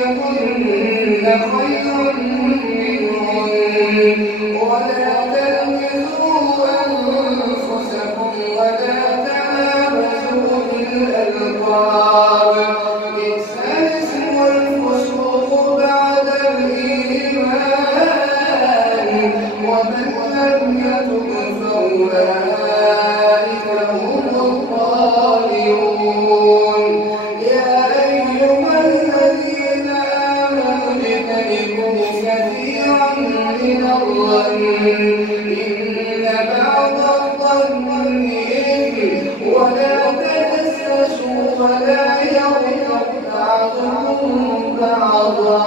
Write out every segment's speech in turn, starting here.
يكن الخطاب بئس الاسم الفسوق بعد الإيمان ومن لم يتب فأولئك هم الظالمون يا أيها الذين آمنوا اجتنبوا كثيرا من الظن إن بعض الظن إثم ولا تجسسوا ولا يغتب بعضكم بعضا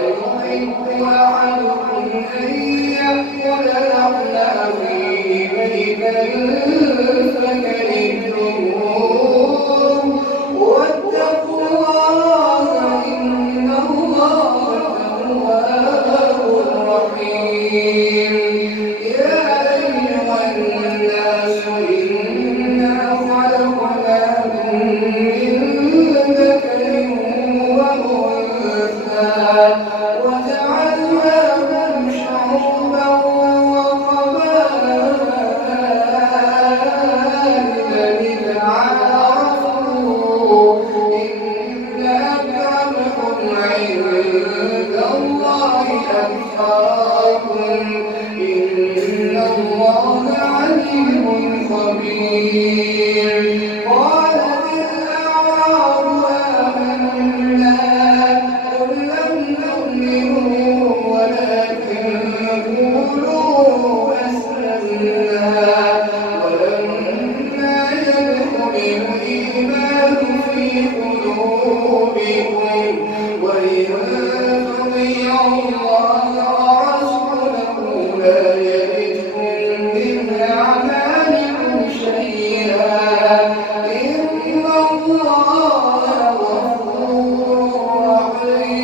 أيحب أحدكم أن يأكل لحم أخيه ميتا فكرهتموه واتقوا الله إن الله تواب رحيم يا أيها الناس إنا خلقناكم من ذكر وأنثى وجعلناكم شعوبا وقبائل لتعارفوا إن أكرمكم عند الله أتقاكم إن الله عليم خبير قالت الأعراب آمنا قل لم تؤمنوا ولكن قولوا أسلمنا ولما يدخل الإيمان في قلوبكم وإن تطيعوا الله ورسوله لا يلدكم من أعمالكم شيئا إن الله غفور رحيم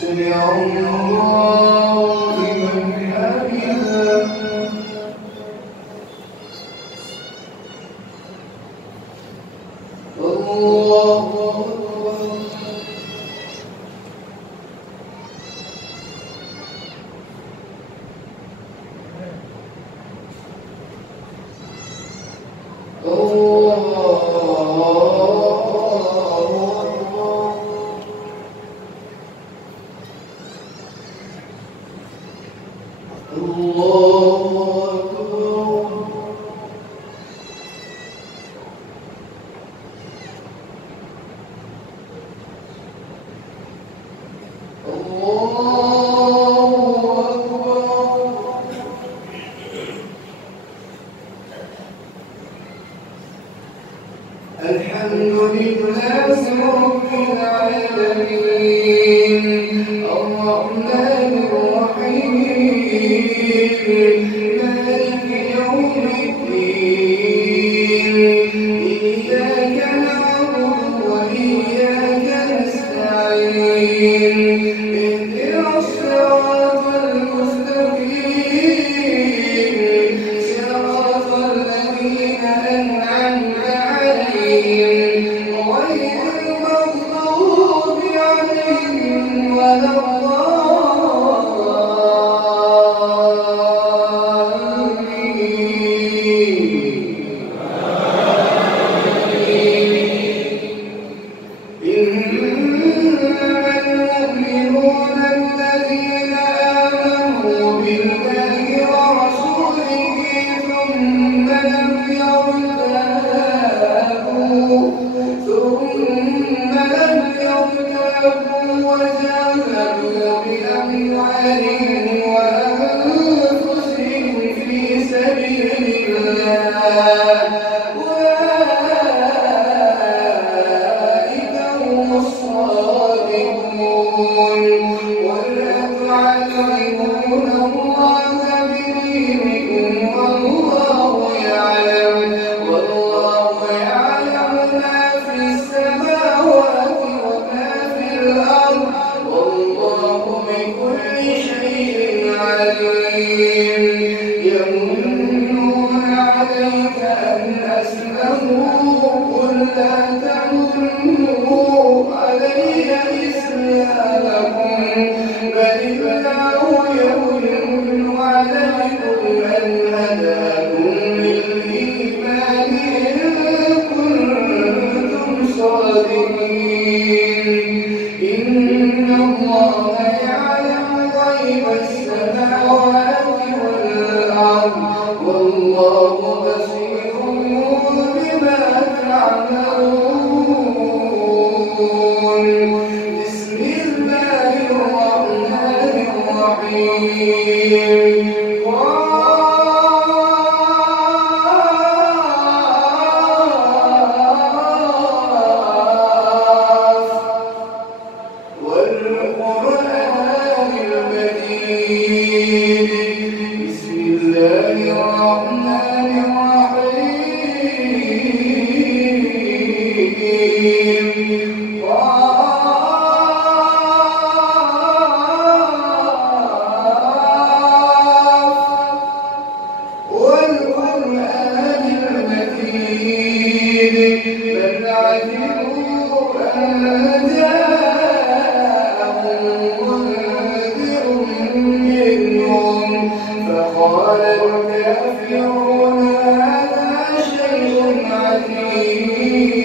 سمع الله لمن حمده الله الحمد لله رب العالمين الرحمن الرحيم مالك يوم الدين إياك نعبد وإياك نستعين اهدنا الصراط المستقيم صراط الذين أنعمت عليهم غير المغضوب عليهم ولا يمنون عليك أن أسلموا قل لا تمنوا علي إسلامكم بل الله يمن عليكم أن هداكم للإيمان إن كنتم صادقين إن الله يعلم غيب السماوات والأرض والله بصير بما تعملون بسم الله الرحمن الرحيم والقرآن المجيد بسم الله الرحمن الرحيم والقرآن المجيد بل عجبوا أن جاءهم منذر منهم فقال الكافرون هذا شيء عجيب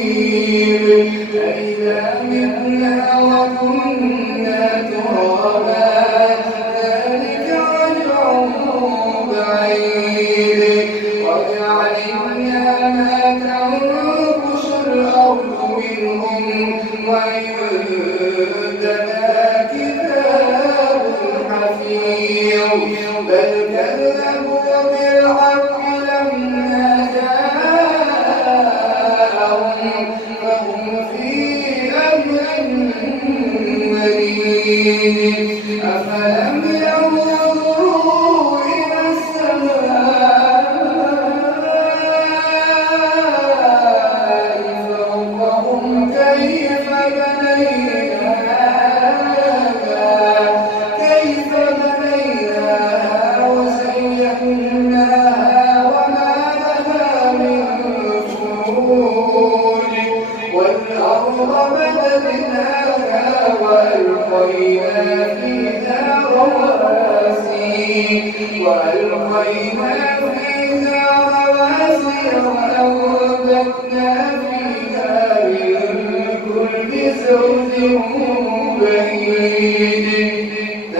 أإذا متنا وكنا ترابا ذلك رجع بعيد قد علمنا ما تنقص الأرض منهم وعندنا كتاب حفيظ بل كذبوا بالحق لما جاءهم فهم في أمر مريد أفلم ينظروا إلى السماء فوقهم كيف بنيناها وزيناها وما لها من فروج والأرض مددناها وألقينا فيها رواسي وأنبتنا فيها من كل زوج بهيج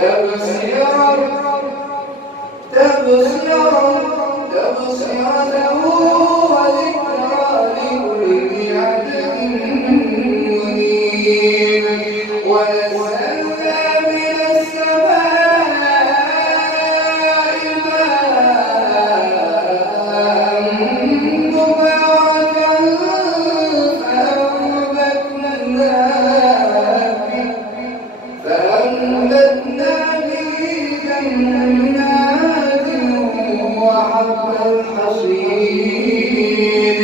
تبصرة وذكرى لكل عبد منيب ونزلنا من السماء ماء مباركا فأنبتنا به جنات وحب الحصيد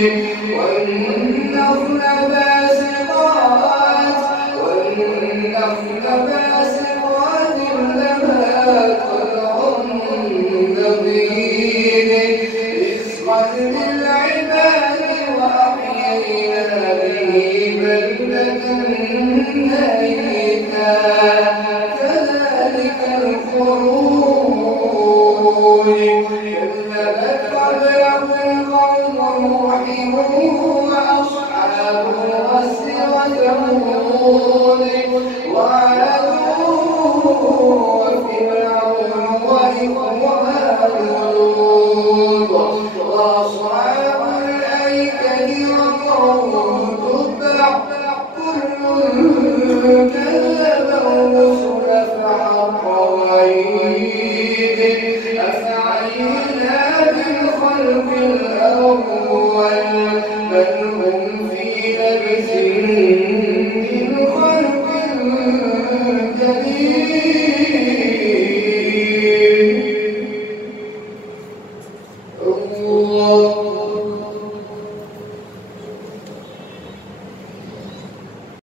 والنخل باسقات لها طلع نضيد رزقا للعباد وأحيينا به بلدة ميتا كذلك الخروج كذبت قبلهم قوم نوح وأصحاب الرس وثمود وعاد وفرعون وإخوان لوط وأصحاب الأيكة وقوم تبع كل كذب الرسل فحق وعيد أفعينا بالخلق الأول بل هم في لبس من خلق جديد